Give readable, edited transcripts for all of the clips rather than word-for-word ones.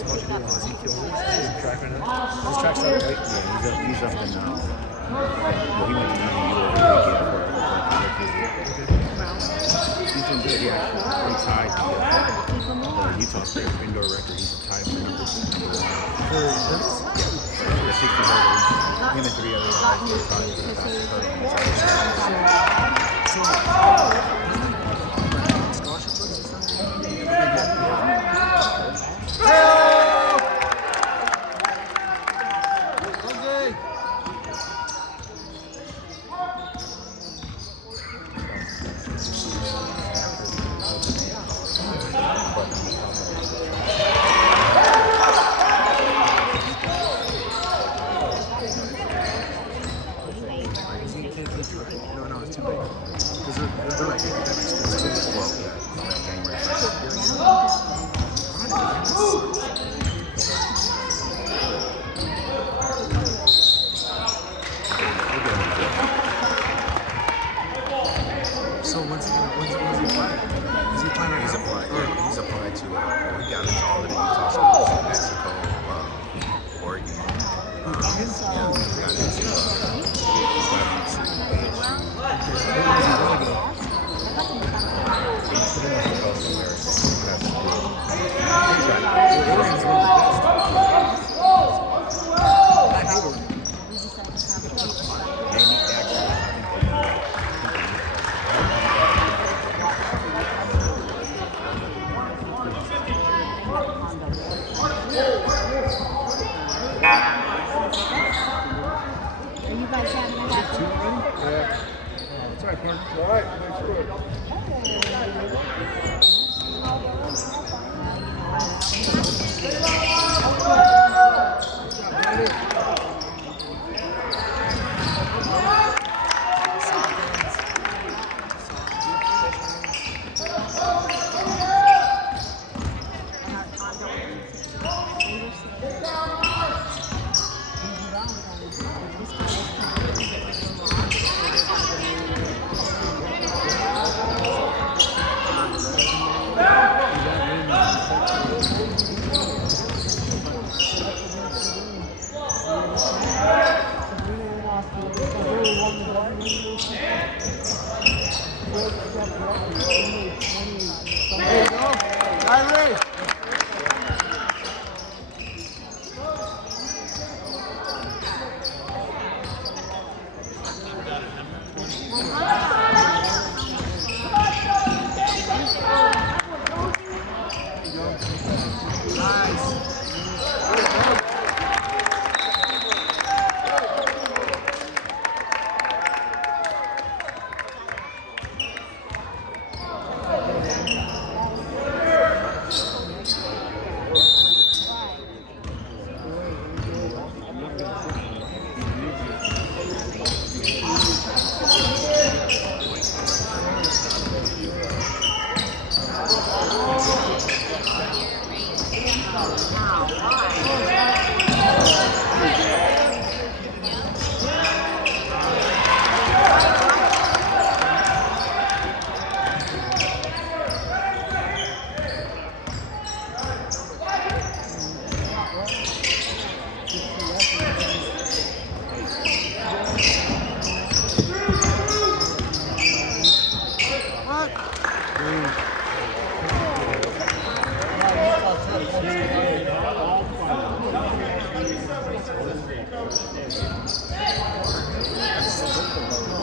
supposed to do with Ezekiel. He's a track right now. His track started, right? Yeah, he's up in well, he went to UU over the weekend for he's been good. He actually tied the Utah State indoor record. He's tied for number one. For Dennis? Yeah, for the 60 hurdle. Him and three other guys were tied for the fastest No, it's too late. Because they're like academic schools too. Well, yeah, January 1st. So when's he applying? Is he applying right He's now? applied. He's applied to. He got into all of the Utah schools: Mexico, Oregon. Yeah, he got into. Are you guys having a happy? Yeah. That's all right, Corn. All right, thanks for it. There you go. Kyrie.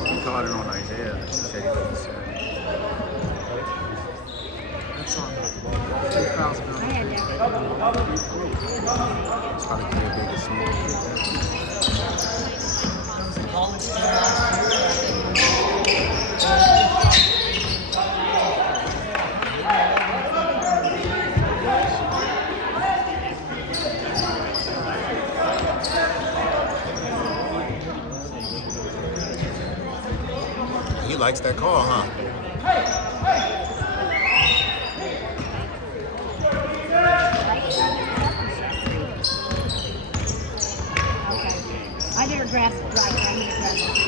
He called it on Isaiah. He said he was sad. That's on 2,000. I had that. It's probably their biggest smoke. He likes that call, huh? I never grasped it right. I never grasped it.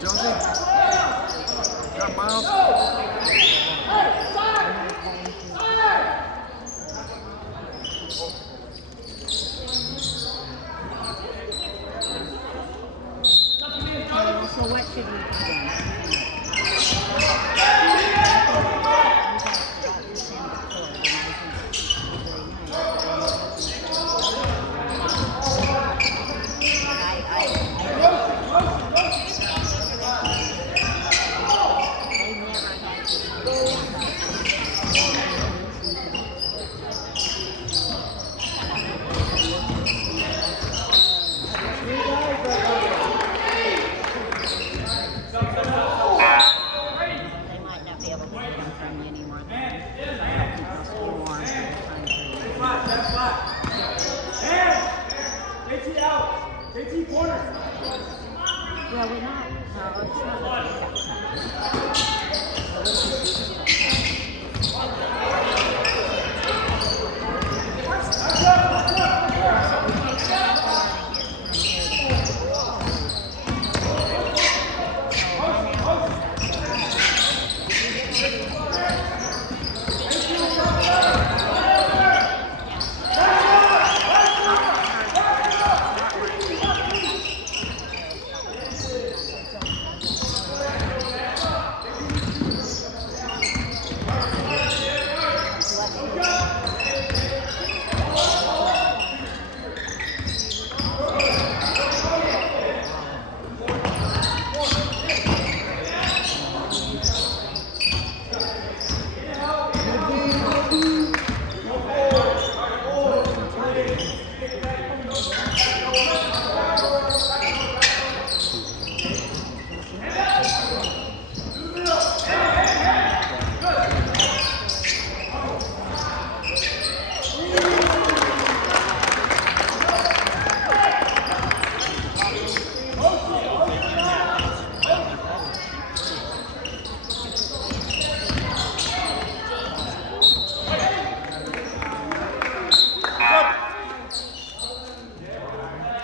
job, Jonesy. Good job, Miles. So what should we do then? They might not be able to get them from you anymore. JT out. JT corner. Well, we're not. No, it's not like we got something.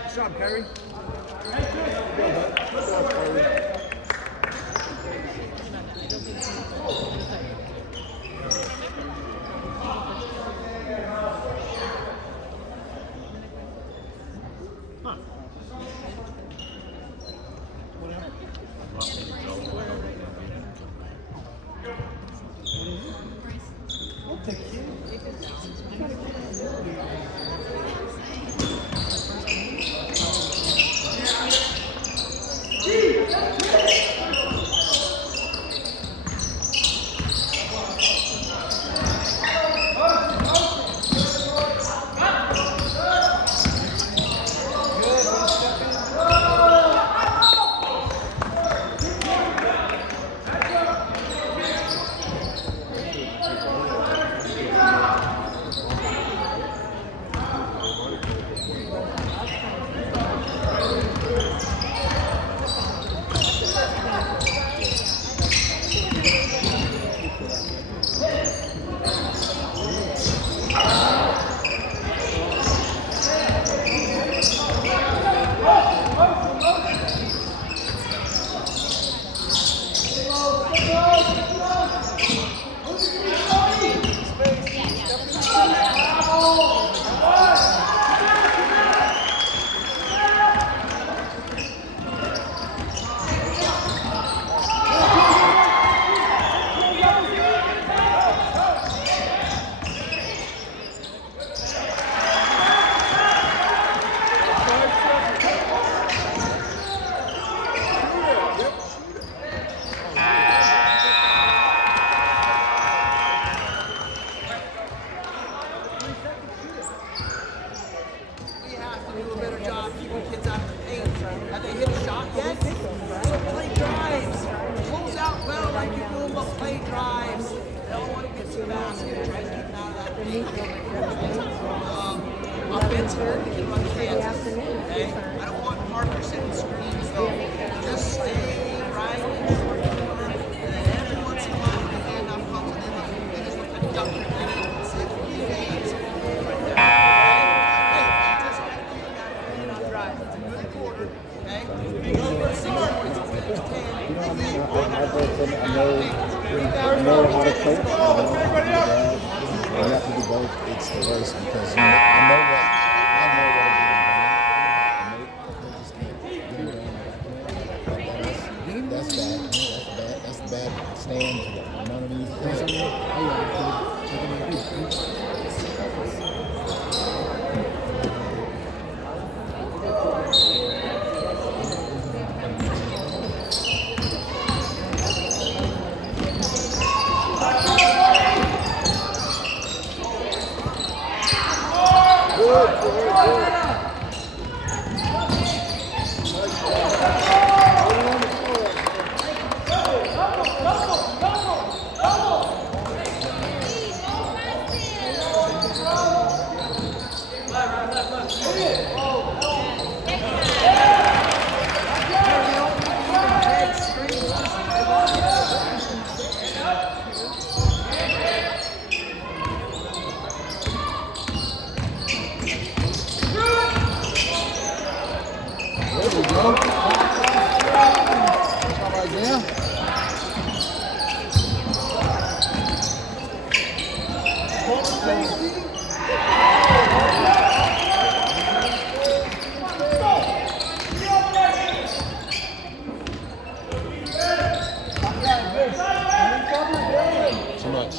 Good job, Kyrie. We have to do a better job keeping kids out of the paint. Have they hit a shot yet? So play drives. Close out well like you're doing, but play drives. They don't want to get to the basket. Try to keep them out of that paint. Offensively, they can run Kansas. Okay? I don't want Parker setting screens though. Just stay right in the short corner. And then every once in a while, the handoff comes in. They just look like duck your head and see if you can fades right there. Hey, you just got to get that hand on drive. It's a good quarter. Okay? Go for the 6 points. It's good. You know what I mean? I've worked from it. I know how to coach. You have to do both. It's the worst because I know what they just can't do it. That's bad. That's bad stand. You know what I mean? Too much.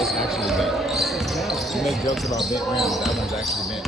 It's actually bent. You make jokes about bent rims. That one's actually bent.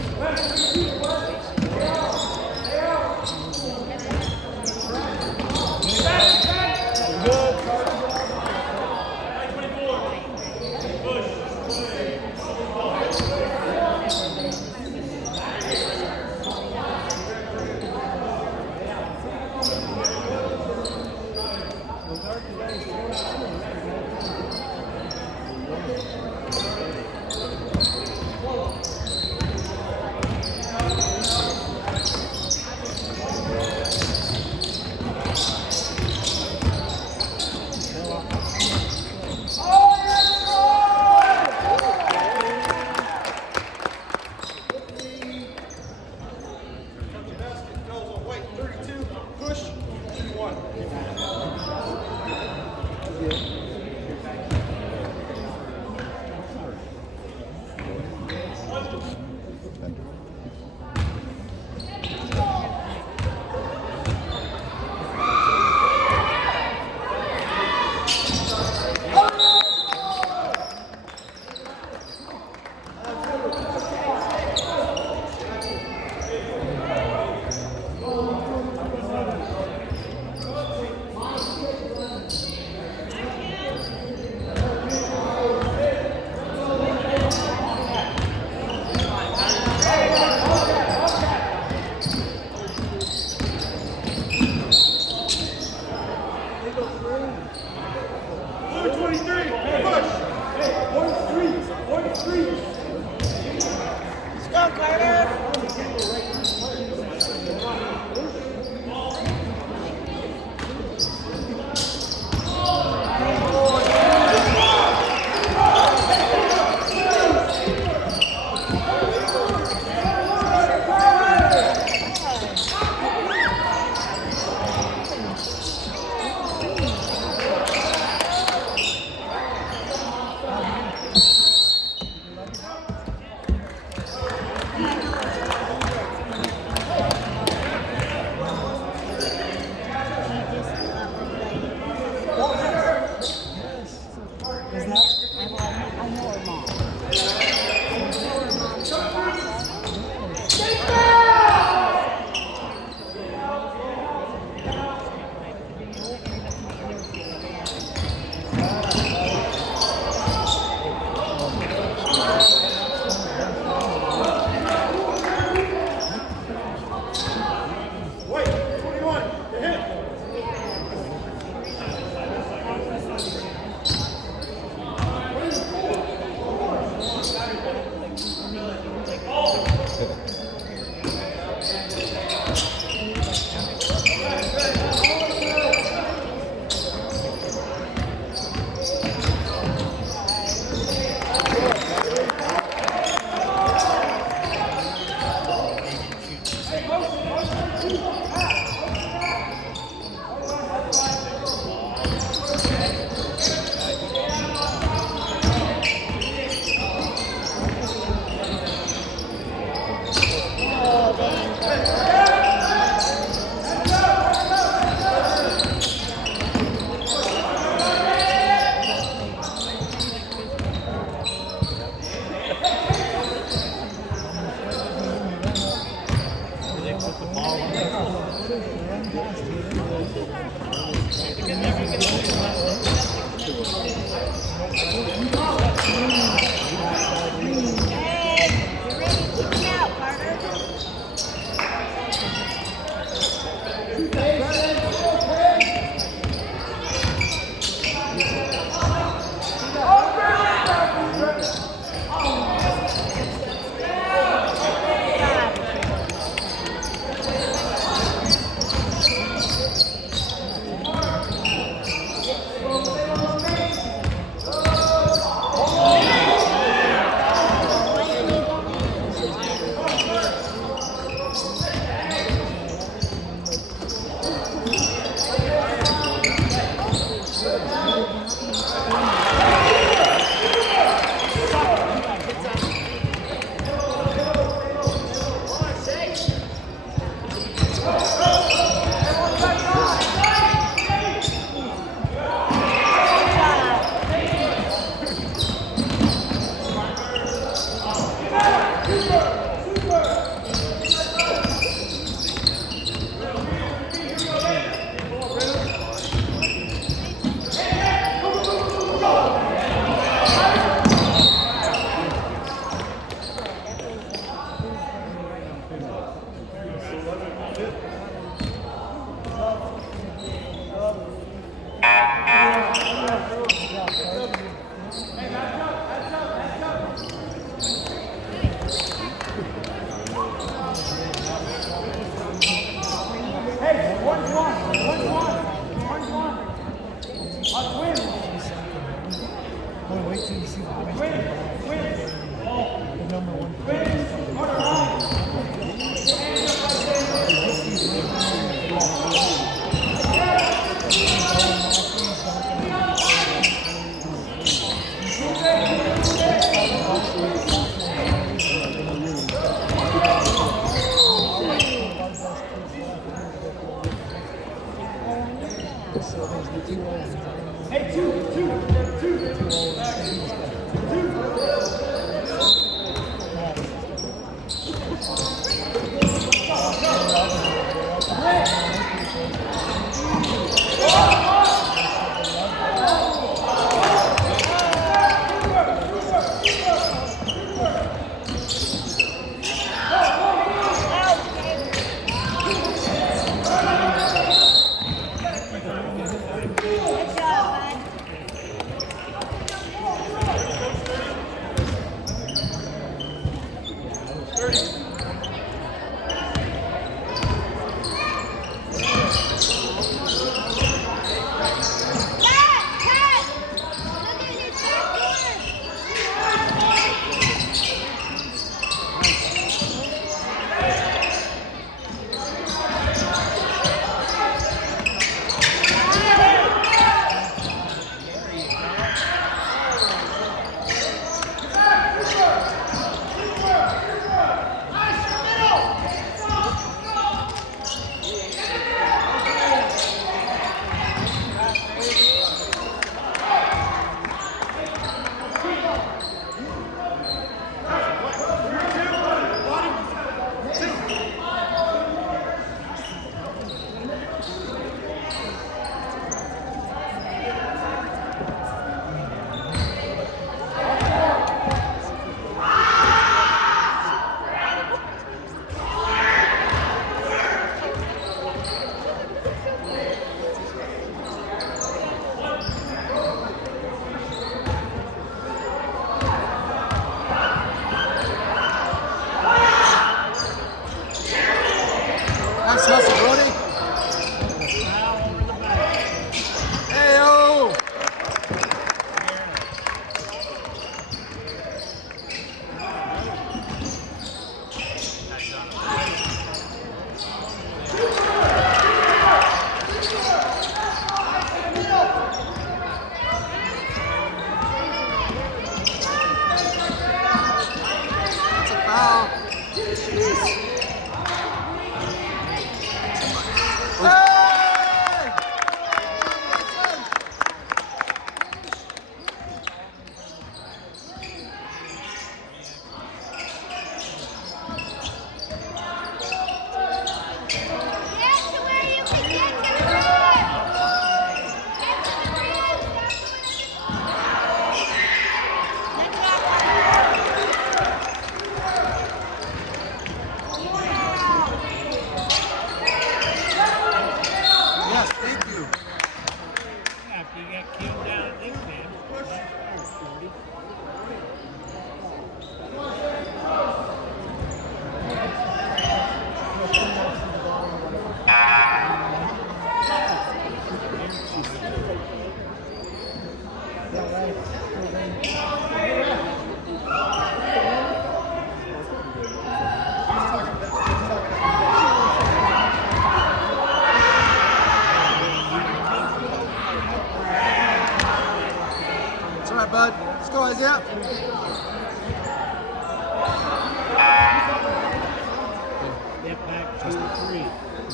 Step.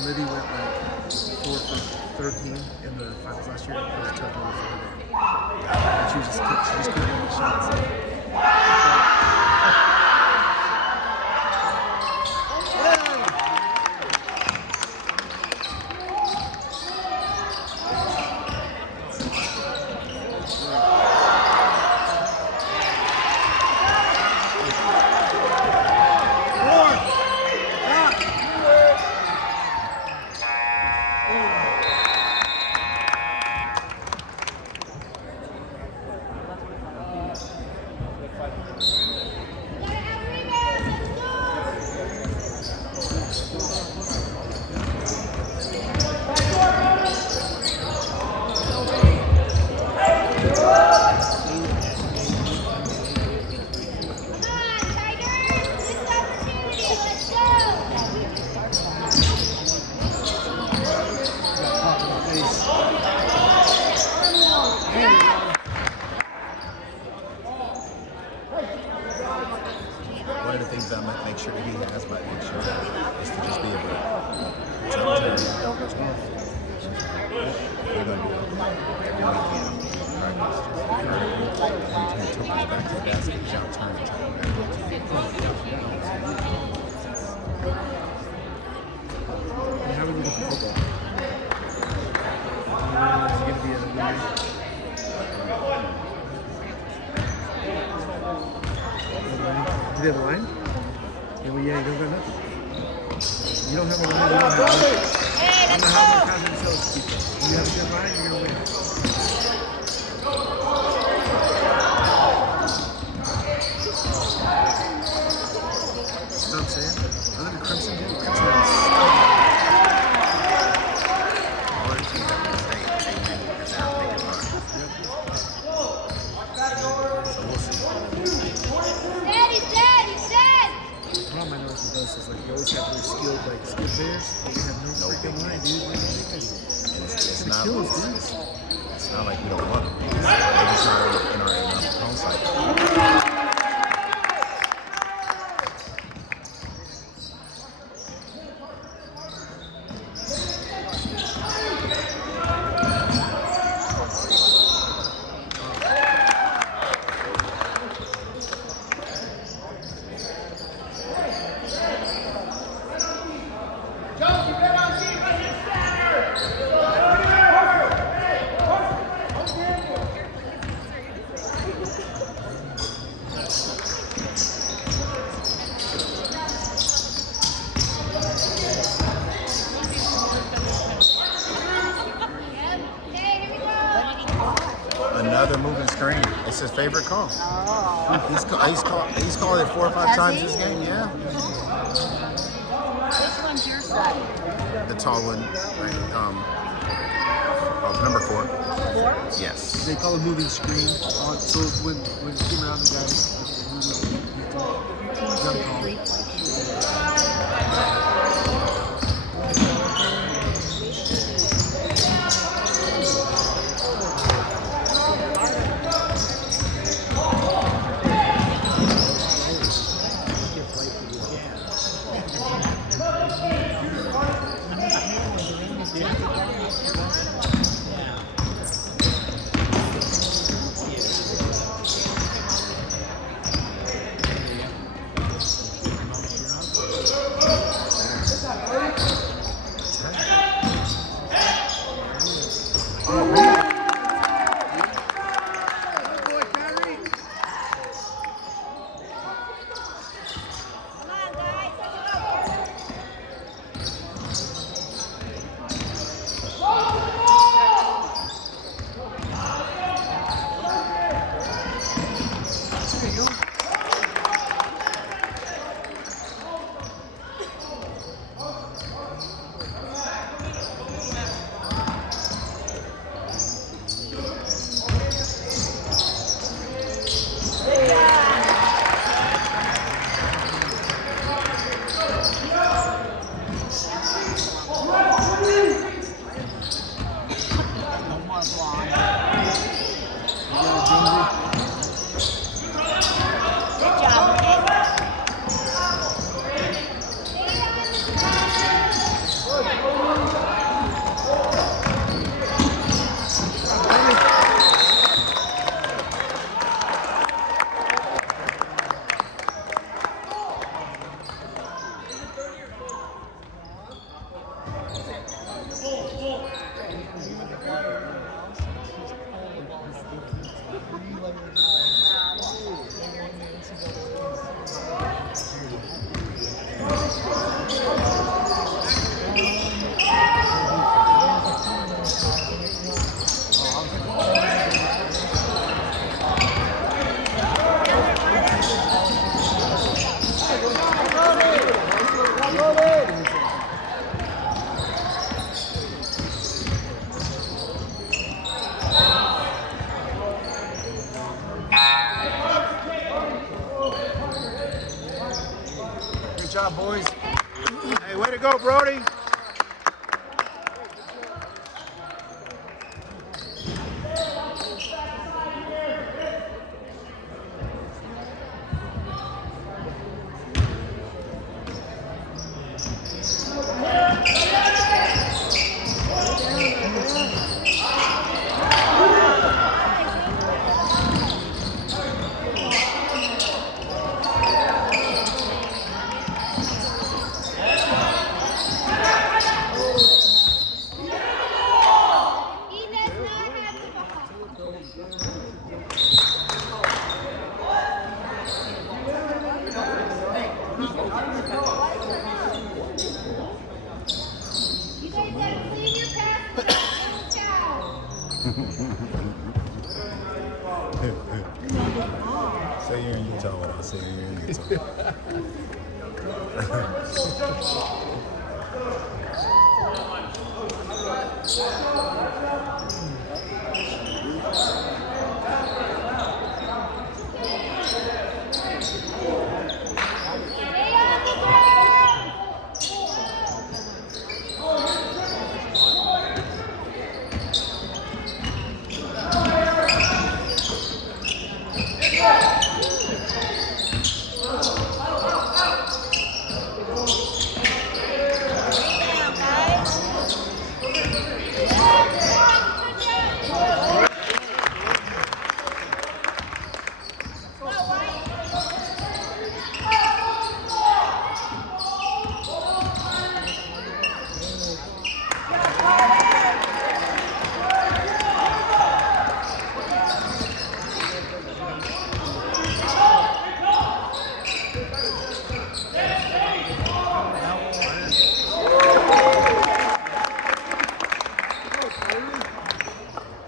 Liddy went like 4 for 13 in the finals last year. It was a tough one for her. And she just couldn't make shots. One of the things I might make sure that he has, might make sure is to just be able to jump turn. We're going to do it every weekend. Practice. And he took us back to the basket, jump turn, And how are we looking for football? Is it going to be a winner? Do they have a line? Yeah, well, yeah, you don't got nothing. You don't have a line. You don't have nothing. I don't know how many times it sells people. When you have a good line, you're going to win. You know what I'm saying? I look at Crimson, dude. Crimson is Orange team that wins, they win because they're making fun. So we'll see. the problem I know with us is like you always have those skilled players, but you have no freaking line, dude. What are you thinking? It's not, kill us, dude. it's not like we don't want them. They're just not in our home cycle. Another moving screen. It's his favorite call. Oh. He's called it 4 or 5 Has times he? this game. Yeah. Which one's your side? The tall one, right? Number 4. 4? Yes. They call a moving screen. So when you came around the guy, jump call. 3 points. boys. Hey, way to go, Brody. Say you're in Utah when I say you're in Utah.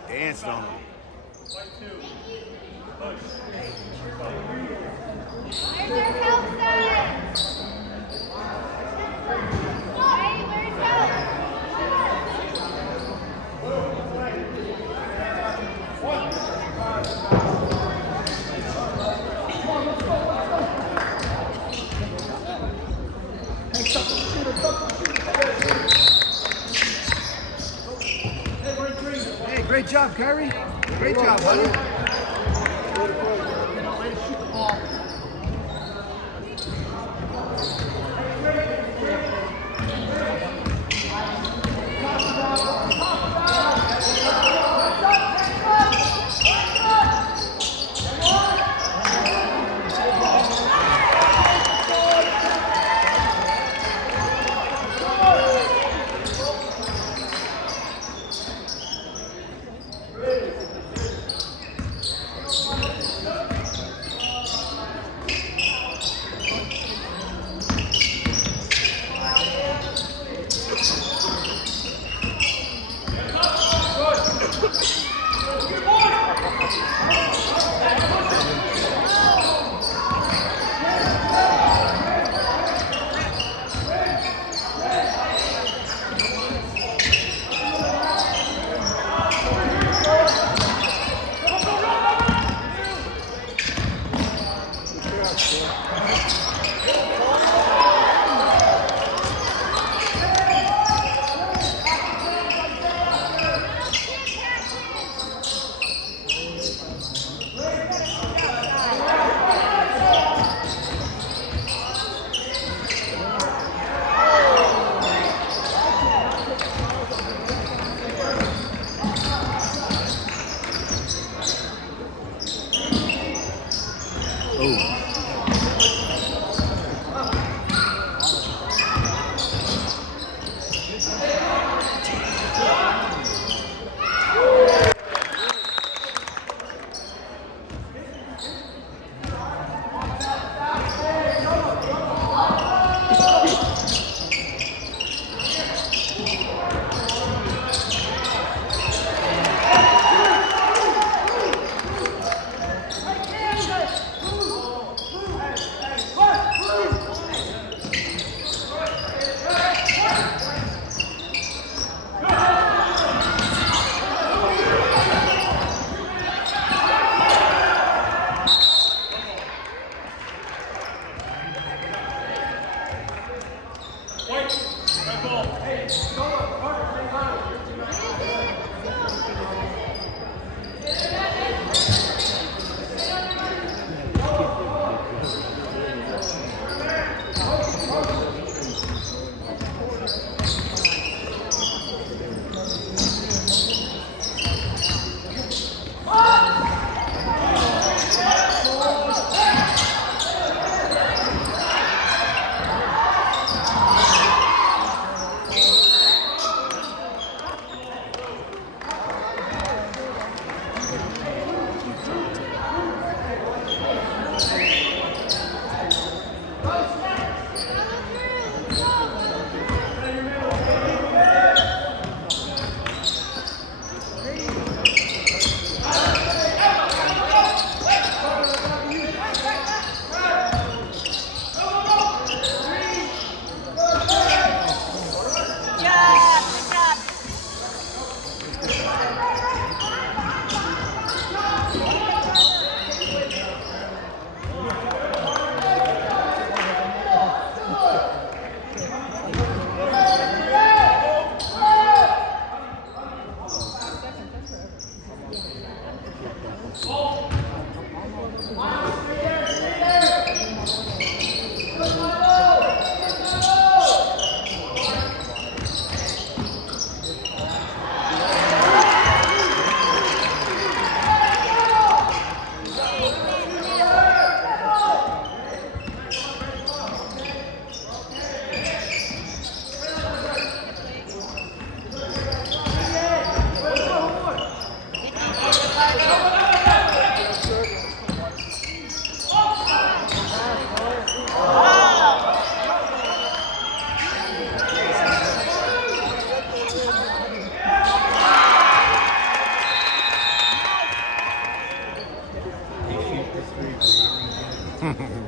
Danced on him. Where's your help sign? Hey, where's help? Hey, great job, Kyrie. Great job, buddy.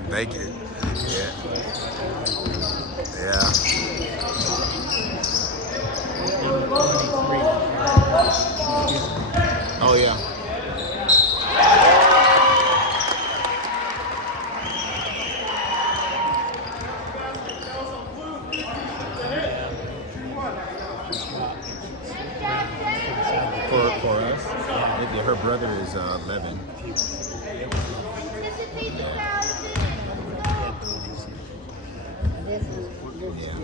Make it. Yeah. Yeah. Oh yeah. For us, her brother is 11. Anticipate the crowd. This one. Yeah.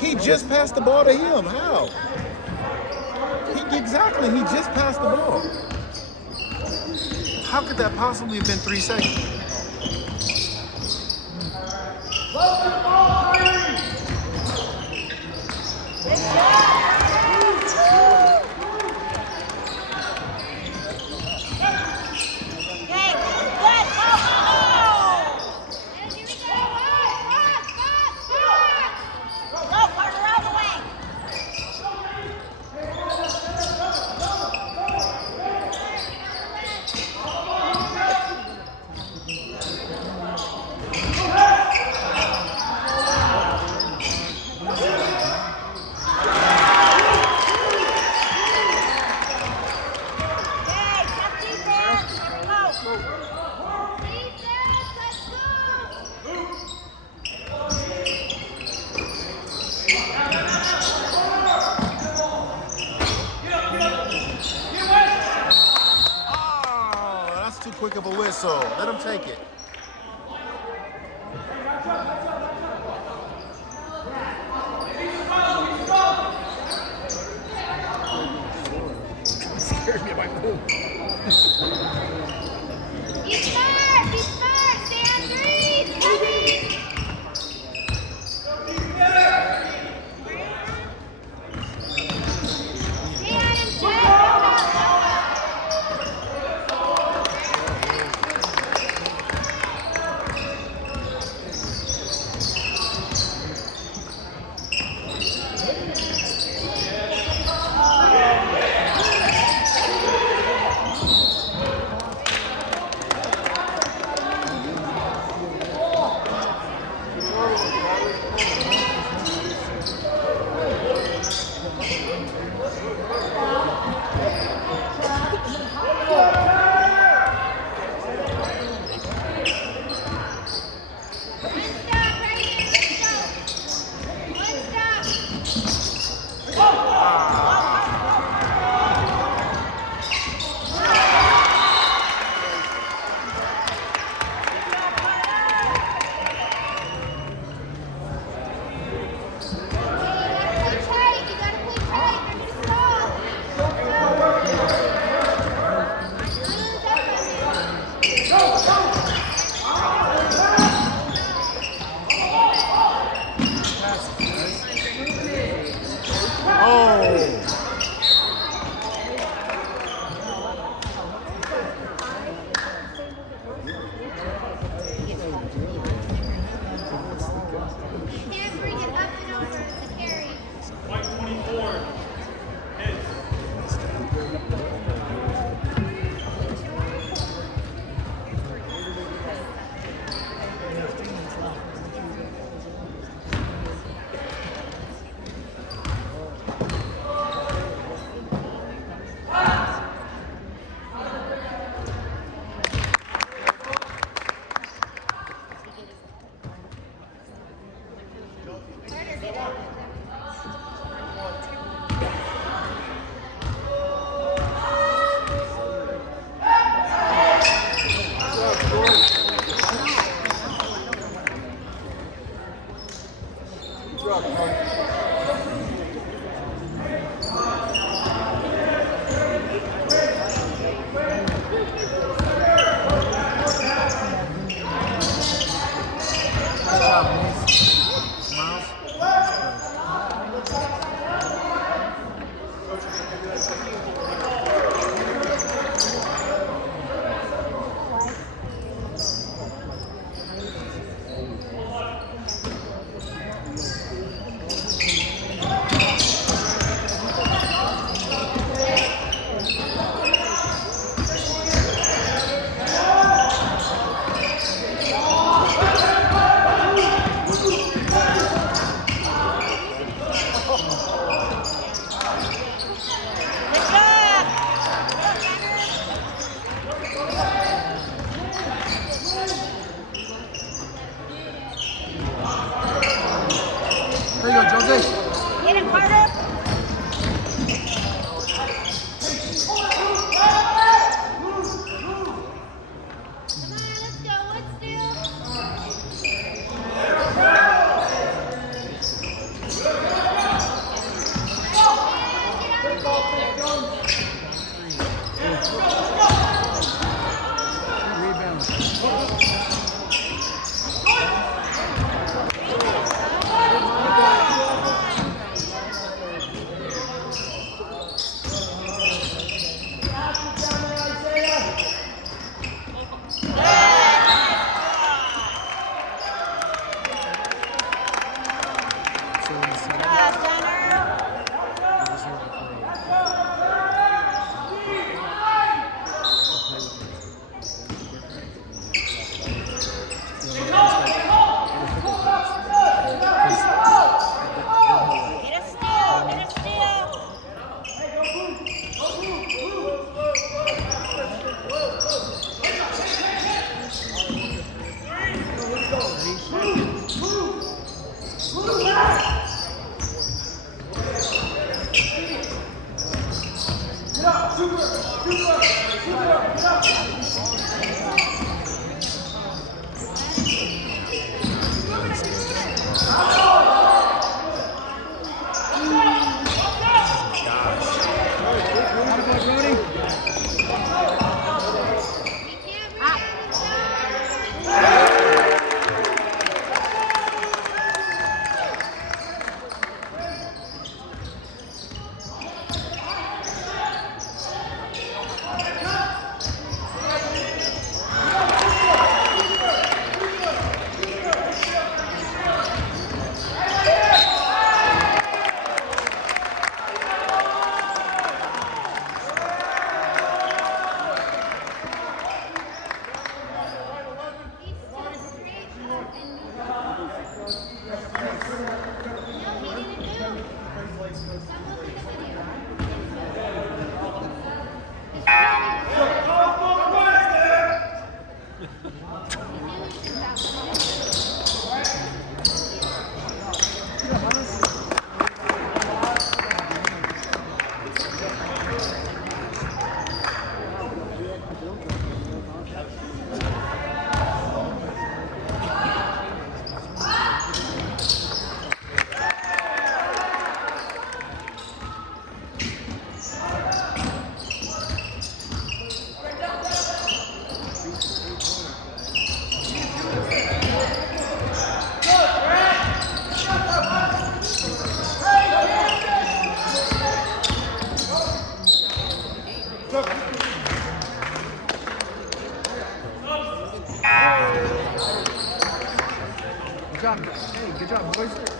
He just passed the ball to him. How? Exactly. He just passed the ball. How could that possibly have been 3 seconds? Too quick of a whistle. Let him take it. Scared me by boom. Be smart, stay on threes, Abby. Stay on him, Jay. Can't bring it up and over to carry. White 24. Hits. job. Hey, good job, boys.